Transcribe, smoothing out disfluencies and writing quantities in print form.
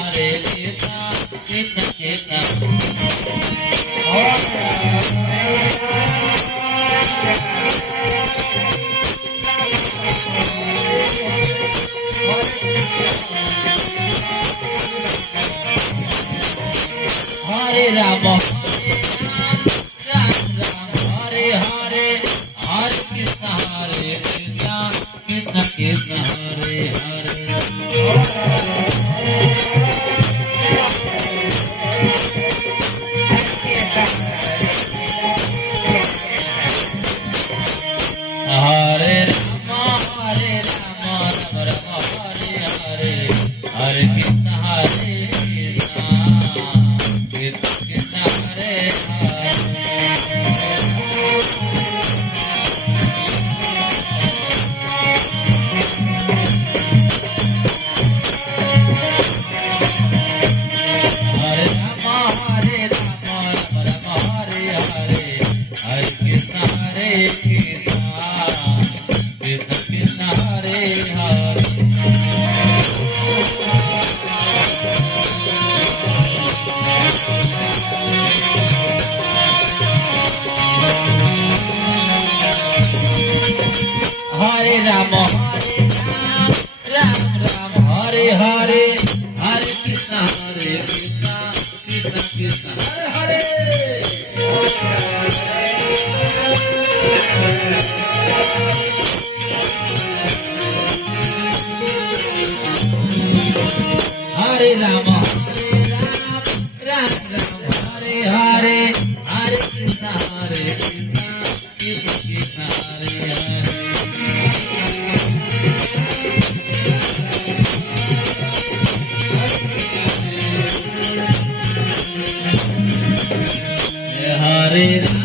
Hare Krishna, Krishna Krishna. Hare Rama, Ram Ram, Hare Hare, Hare Krishna, Krishna Krishna, Hare Hare. Hare Rama, Rama Rama, Hare Hare, Hare Krishna, Krishna Krishna, Hare Hare. Hare Rama, Rama Rama, Hare Hare, Hare Krishna, Krishna Krishna, Hare Hare. Hare Rama, Ram Ram, Hare Hare, Hare Krishna, Krishna Krishna, Hare Hare. Hare Rama, Ram Ram, Hare Hare, Hare Krishna, Krishna Krishna, Hare Hare. Hare